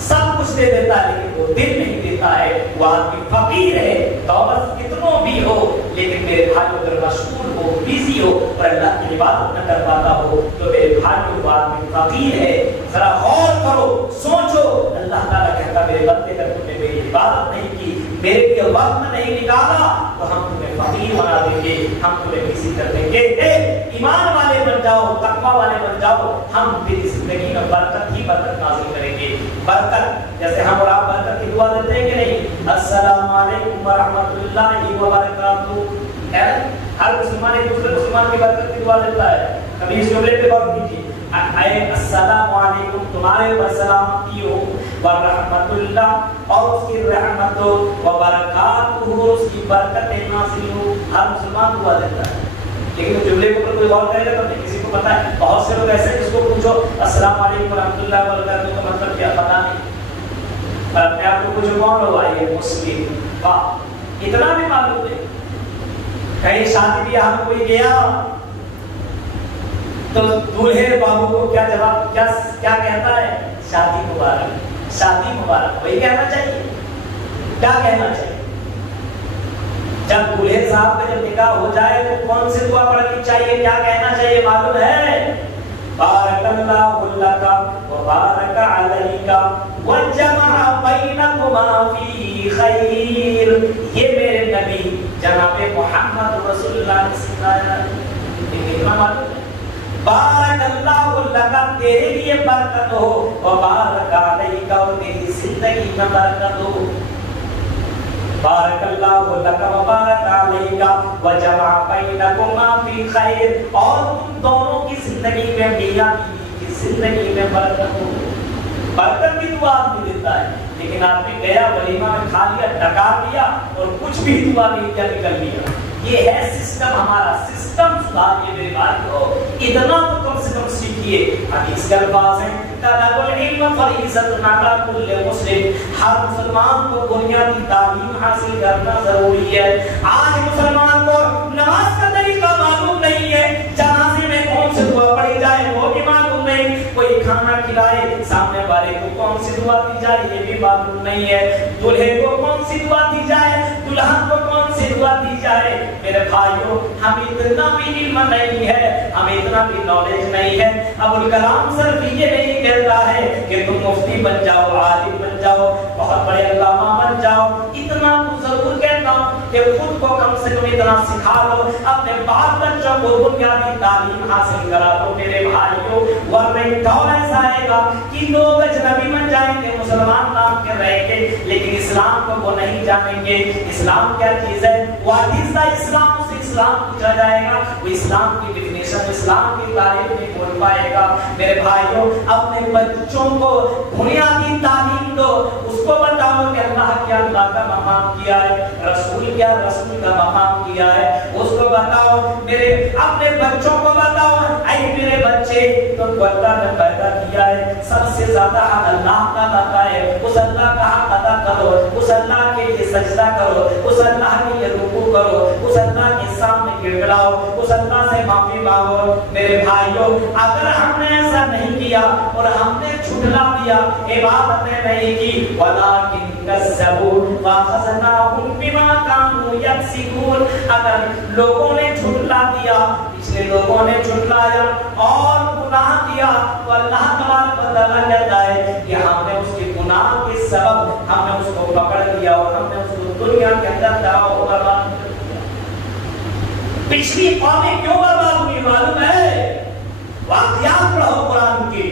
سب کچھ دے دیتا ہے لیکن وہ دل نہیں دیتا ہے، وہ آدمی فقیر ہے، دولت کتنوں بھی ہو، لیکن میرے بھائی اگر مشغول ہو، بیزی ہو اور اللہ کی عبادت نہ کر پاتا ہو تو میرے بھائی وہ آدمی فقیر ہے۔ ذرا غور کرو، سوچو، اللہ تعالیٰ کہتا میرے بندے اگر تم نے میری عبادت نہیں کی، میرے لیے وقت نہیں نکالا تو ہم تمہیں فقیر بنا دیں گے، ہم تمہیں بیزی کر دیں گے۔ ایمان والے بن جاؤ، تقویٰ والے بن جاؤ، ہم تیری زندگی میں برکت ہی برکت نازل کریں گے۔ برکت جیسے ہم اور آپ برکت کی دعا دیتے ہیں کہ نہیں، السلام علیکم ورحمۃ اللہ وبرکاتہ، ہر مسلمان ایک دوسرے مسلمان کی برکت کی دعا دیتا ہے۔ کبھی اس جملے پہ غور کیجیے، اے السلام علیکم، تمہارے اوپر سلامتی ہو، ورحمۃ اللہ، اور اس کی رحمت ہو، وبرکاتہ، اس کی برکتیں نازل ہو، ہر مسلمان دعا دیتا ہے۔ لیکن جملے کے اوپر کوئی غور کرے گا تو نہیں، کسی کو پتا ہے؟ بہت سے لوگ ایسے ہیں جس کو پوچھو السلام علیکم ورحمۃ اللہ وبرکاتہ کا مطلب کیا پتا نہیں، اور اپنے آپ کو پوچھو کون ہو، آئیے مسلم، واہ، اتنا بھی معلوم نہیں۔ کہیں شادی بیاہ میں کوئی گیا تو دولہے بابو کو کیا جواب کیا کہتا ہے؟ شادی مبارک، شادی مبارک، وہی کہنا چاہیے۔ کیا کہنا چاہیے؟ جب دولہے صاحب کا جب نکاح ہو جائے تو کون سی دعا پڑھنی چاہیے، کیا کہنا چاہیے معلوم ہے؟ بارک اللہ لک وبارک علیک وجمع بینکما فی خیر، یہ میرے نبی جناب محمد رسول اللہ نے سکھایا۔ اتنا معلوم ہے، بارک اللہ لک، تیرے لیے برکت ہو، وبارک علیک، اور تیری زندگی میں برکت ہو۔ بارک اللہ لک وبارک علیک وجمع بینکما فی خیر، اور تم دونوں کی زندگی میں، میاں بیوی کی زندگی میں برکت ہو۔ برکت کی دعا آدمی دیتا ہے، لیکن آدمی گیا ولیمہ میں کھا لیا، ڈکار لیا اور کچھ بھی دعا نہیں کیا، نکل لیا۔ یہ ہے سسٹم ہمارا، سسٹم سدھاریے میرے بھائی کو، اتنا تو کم سے کم سیکھیے۔ حدیث کے الفاظ ہیں طلب العلم فریضۃ علی کل مسلم، ہر مسلمان کو بنیادی تعلیم حاصل کرنا ضروری ہے۔ آج مسلمان کو نماز کا طریقہ معلوم نہیں ہے، جنازے میں کون سی دعا پڑھی جائے وہ بھی معلوم نہیں، کوئی کھانا کھلائے سامنے والے کو کون سی دعا دی جائے یہ بھی معلوم نہیں ہے، دلہے کو کون سی دعا دی جائے، دلہن کو کون سی دعا دی جائے۔ میرے بھائیوں، ہم اتنا بھی علم نہیں ہے، ہمیں اتنا بھی نالج نہیں ہے۔ ابوالکلام صرف یہ نہیں کہتا ہے کہ تم مفتی بن جاؤ، عالم بن جاؤ، بہت بڑے علامہ بن جاؤ، اتنا تو ضرور کہتا ہوں کہ خود کو کم سے کم اتنا سکھا لو، اپنے بال بچوں کو بنیادی تعلیم حاصل کرا دو میرے بھائیوں، ورنہ دور ایسا آئے گا کہ لوگ اجنبی بن جائیں گے، مسلمان نام کے رہیں گے، لیکن اسلام کو وہ نہیں جانیں گے۔ اسلام کیا چیز ہے؟ واٹ از دا اسلام؟ اسے اسلام پوچھا جائے گا، وہ اسلام کی ڈیفینیشن، اسلام کی تعریف نہیں بول پائے گا۔ میرے بھائیوں، اپنے بچوں کو بنیادی تعلیم دو، اس کو بتاؤ کہ اللہ کیا، اللہ کا مقام کیا ہے، رسول کیا، رسول کا مقام کیا ہے، اس کو بتاؤ۔ میرے اپنے بچوں کو بتاؤ، اے میرے بچے، تم کو اللہ نے پیدا کیا ہے، سب سے زیادہ حق اللہ کا آتا ہے، اس اللہ کا حق ادا کرو، اس اللہ کے لیے سجدہ کرو، اس اللہ کے لیے رکوع کرو، اس اللہ کے سامنے گڑگڑاؤ، اس اللہ سے معافی مانگو۔ میرے بھائیوں، اگر ہم نے ایسا نہیں کیا اور ہم نے جھٹلا دیا، عبادتیں نہیں کی، وَلَٰكِن كَذَّبُوا فَأَخَذْنَاهُم بِمَا كَانُوا يَكْسِبُونَ، اگر لوگوں نے جھٹلا دیا، پچھلے لوگوں نے جھٹلایا اور گناہ کیا، تو اللہ تبارک و تعالیٰ کہتا ہے کہ ہم نے اس کے گناہ کے سبب ہم نے اس کو پکڑ لیا اور ہم نے اس کو دنیا کے اندر دعا و برباد کر دیا۔ پچھلی قومیں کیوں برباد ہوئی معلوم ہے؟ واقعات پڑھو قرآن کے،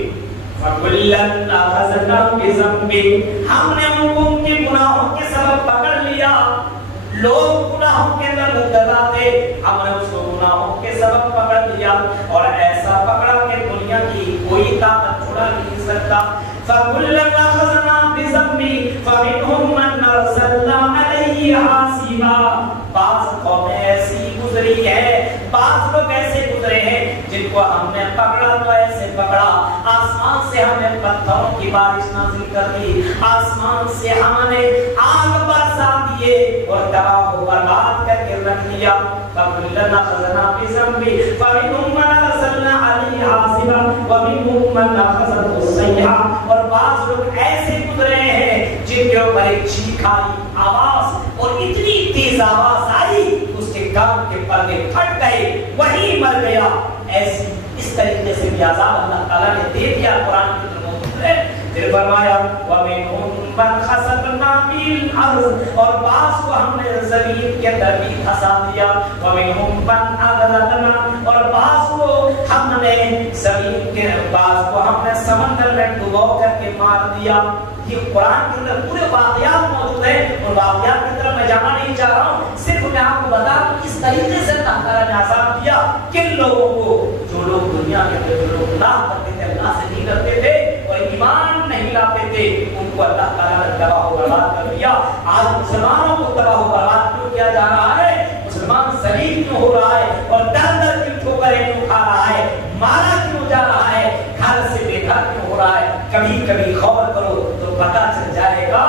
فَكُلًّا أَخَذْنَا بِذَنبِهِ، ہم نے ان کو ان کے گناہوں کے سبب پکڑ لیا۔ لوگ گناہوں کے اندر مبتلا تھے، ہم نے اس کو گناہوں کے سبب پکڑ لیا، اور ایسا پکڑا کہ دنیا کی کوئی طاقت چھڑا نہیں سکتا۔ فَكُلًّا أَخَذْنَا بِذَنبِهِ فَمِنْهُم مَّنْ أَرْسَلْنَا عَلَيْهِ حَاصِبًا، بعض قومیں ایسی گزری ہے، بعض لوگ ایسے گزرے ہیں جن کو ہم نے پکڑا تو ایسے پکڑا، آسمان سے ہم نے پتھروں کی بارش نازل کر دی، آسمان سے ہم نے آگ برسا دیے اور تباہ و برباد کر کے دیا فَكُلًّا أَخَذْنَا بِذَنبِهِ فَمِنْهُم مَّنْ أَرْسَلْنَا عَلَيْهِ حَاصِبًا وَمِنْهُم مَّنْ أَخَذَتْهُ الصَّيْحَةُ اور بعض لوگ ایسے گزرے ہیں جن کے اوپر ایک چیخ آئی آواز اور اتنی تیز آواز آئی اس کے کان کے پردے پھٹ گئے وہی مر گیا. ایسی اس طریقے سے بھی عذاب اللہ تعالیٰ نے دے دیا. قرآن کی طرف موجود ہے. پھر فرمایا وَمِنْهُمْ مَنْ خَسَفْنَا بِهِ الْأَرْضَ اور بعض کو ہم نے زمین کے اندر بھی دھسا دیا. وَمِنْهُمْ مَنْ أَغْرَقْنَا اور بعض کو ہم نے زمین کے بعض کو ہم نے سمندر میں ڈبو کر کے مار دیا. یہ قرآن کے اندر پورے واقعات موجود ہیں اور واقعات کی طرف میں جانا نہیں چاہ رہا ہوں. صرف میں آپ کو بتا دوں کس طریقے سے اللہ تعالیٰ نے عذاب دیا کن لوگوں کو. جو لوگ دنیا کے اندر جو لوگ گناہ کرتے تھے اللہ سے نہیں کرتے تھے اور ایمان نہیں لاتے تھے ان کو اللہ تعالیٰ نے تباہ و برباد کر دیا. آج مسلمانوں کو تباہ و برباد کیوں کیا جا رہا ہے؟ مسلمان ذلیل کیوں ہو رہا ہے اور در در کیوں ٹھوکریں کیوں کھا رہا ہے؟ مارا کیوں جا رہا ہے؟ گھر سے بے گھر کیوں ہو رہا ہے؟ کبھی کبھی غور کرو تو پتہ چل جائے گا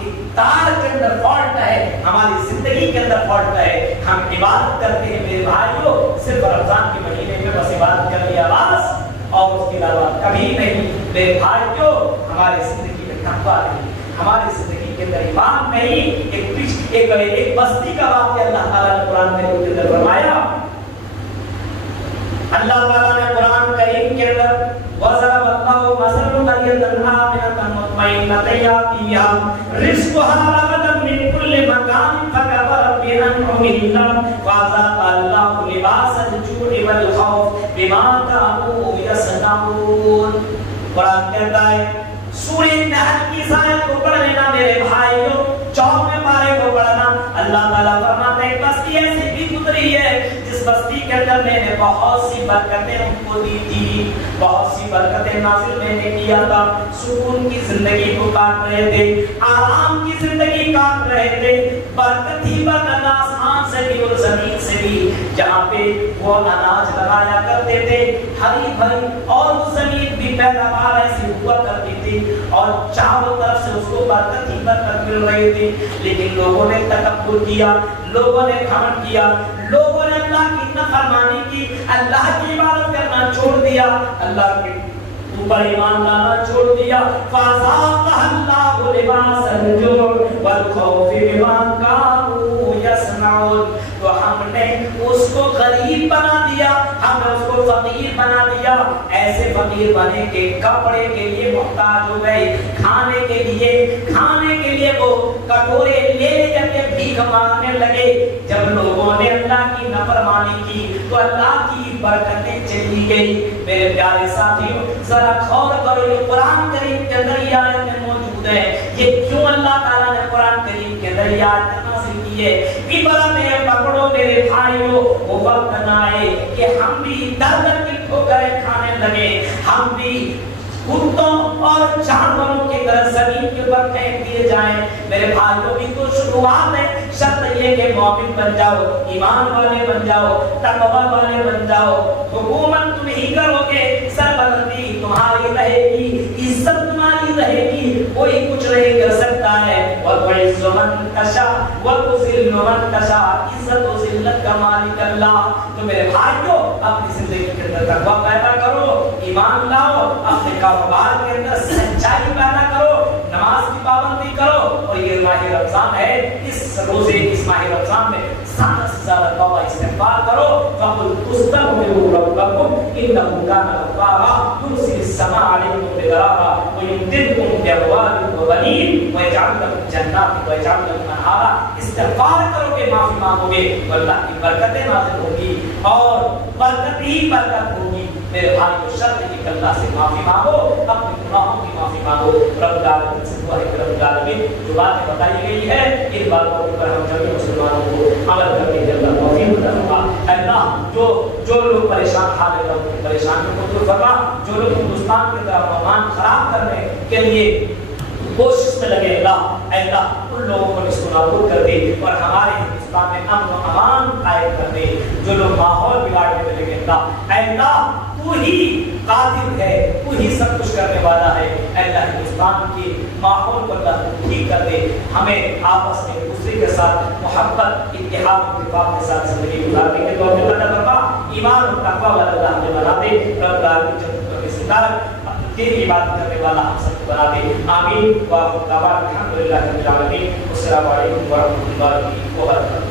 کہ تار کے اندر فالٹ ہے, ہماری زندگی کے اندر فالٹ ہے. ہم عبادت کرتے ہیں میرے بھائیوں صرف رمضان کے مہینے میں بس عبادت کر لیا بس اور اس کے علاوہ کبھی نہیں. میرے بھائیوں ہماری زندگی میں تقویٰ نہیں, ہماری زندگی کے اندر ایمان نہیں. ایک بستی کا واقعہ اللہ تعالیٰ نے قرآن میں کے اندر فرمایا. اللہ تعالیٰ نے قرآن کریم کے اندر وَضَرَبَ اللَّهُ مَثَلًا قَرْيَةً آمِنَةً مُطْمَئِنَّةً يَأْتِيهَا رِزْقُهَا رَغَدًا مِنْ كُلِّ مَكَانٍ فَكَفَرَتْ بِأَنْعُمِ اللَّهِ فَأَذَاقَهَا اللَّهُ لِبَاسَ الْجُوعِ وَالْخَوْفِ بِمَا كَانُوا يَصْنَعُونَ. قرآن کہتا ہے سورہ نحل کی اس آیت کو پڑھ لینا میرے بھائیوں, 14ویں پارے کو پڑھنا. اللہ تعالیٰ فرماتا ہے ایک بستی ایسی بھی گزری ہے جس بستی کے اندر میں نے بہت سی برکتیں ان کو دی تھی, بہت سی برکتیں نازل میں نے کیا تھا. سکون کی زندگی کو کاٹ رہے تھے, آرام کی زندگی کاٹ رہے تھے. برکت ہی برکت آسمان سے بھی اور زمین سے بھی. جہاں پہ وہ اناج لگایا کرتے تھے ہری بھری اور وہ زمین بھی پیداوار ایسی ہوا کرتی تھی اور چاروں طرف سے اس کو برکت ہی برکت مل رہی تھی. لیکن لوگوں نے تکبر کیا, لوگوں نے گھمنڈ کیا, لوگوں نے اللہ کی نافرمانی کی, اللہ کی عبادت کرنا چھوڑ دیا, اللہ کے اوپر ایمان لانا چھوڑ دیا. فَأَذَاقَهَا اللَّهُ لِبَاسَ الْجُوعِ وَالْخَوْفِ بِمَا كَانُوا يَصْنَعُونَ. تو ہم نے اس کو غریب بنا دیا, ہم نے اس کو فقیر بنا دیا. ایسے فقیر بنے کہ کپڑے کے لیے محتاج ہو گئے, کھانے کے لیے وہ کٹورے لے کر کے بھیک مانگنے لگے. جب لوگوں نے اللہ کی نافرمانی کی تو اللہ کی برکتیں چلی گئی. میرے پیارے ساتھیوں ذرا غور کرو, یہ قرآن کریم کے اندر یہ آیت میں موجود ہے. یہ کیوں اللہ تعالیٰ نے قرآن کریم کے اندر یہ آیت نازل کی ہے؟ عبرت ہے, پکڑو میرے بھائیوں, وہ وقت نہ آئے کہ ہم بھی در در کی ٹھوکریں کھانے لگے, ہم بھی کتوں اور جانوروں کی طرح زمین کے اوپر پھینک دیے جائیں. میرے بھائیوں بھی تو شروعات ہے. شرط یہ کہ مومن بن جاؤ, ایمان والے بن جاؤ, تقوی والے بن جاؤ. حکومت تم ہی کرو گے, سربلندی تمہاری رہے گی, عزت تمہاری رہے گی, کوئی کچھ نہیں کر سکتا ہے. وَتُعِزُّ مَن تَشَاءُ وَتُذِلُّ مَن تَشَاءُ. عزت و ذلت کا مالک اللہ. تو میرے بھائیوں اپنی زندگی کے اندر تقوی پیدا کرو, ایمان لاؤ, اپنے کاروبار کے اندر سچائی پیدا کرو, نماز کی پابندی کرو. اور یہ ماہ رمضان ہے, اس روزے اس ماہ رمضان میں زیادہ سے زیادہ توبہ استغفار کرو. فَقُلْ اسْتَغْفِرُوا رَبَّكُمْ إِنَّهُ كَانَ غَفَّارًا يُرْسِلِ السَّمَاءَ عَلَيْكُمْ مِدْرَارًا وَيُمْدِدْكُمْ بِأَمْوَالٍ وَبَنِينَ وَيَجْعَلْ لَكُمْ جَنَّاتٍ وَيَجْعَلْ لَكُمْ أَنْهَارًا. استغفار کرو گے, معافی مانگو گے تو اللہ کی برکتیں نازل ہوگی اور برکت ہی برکت ہوگی. میرے بھائی کو شرط ہے کہ اللہ سے معافی مانگو, اپنے گناہوں کی معافی مانگو. رب العالمین سے دعا ہے کہ رب العالمین جو باتیں بتائی گئی ہے ان باتوں پر ہم سبھی مسلمانوں کو عمل کرنے کی اللہ توفیق عطا فرما. اللہ جو لوگ پریشان حال ہے ان کی پریشانیوں کو دور فرما. جو لوگ ہندوستان کے طرف امان خراب کرنے کے لیے کوشش میں لگے, اللہ ان لوگوں کو نصب و نابود کر دے اور ہمارے ہندوستان میں امن و امان قائم کر دے. جو لوگ ماحول بگاڑنے میں لگے, اللہ تو ہی قادر ہے, تو ہی سب کچھ کرنے والا ہے. اللہ ہندوستان کے ماحول کو اللہ ٹھیک کر دے. ہمیں آپس میں دوسرے کے ساتھ محبت اتحاد اتفاق کے ساتھ زندگی گزارنے کے طور پہ اللہ فرما ایمان اور تقوی والا اللہ ہمیں بنا دے رب العالمین جب اس تیری عبادت کرنے والا ہم سب کو بنا دے آمین الحمد للہ رب العالمین السلام علیکم ورحمۃ اللہ وبرکاتہ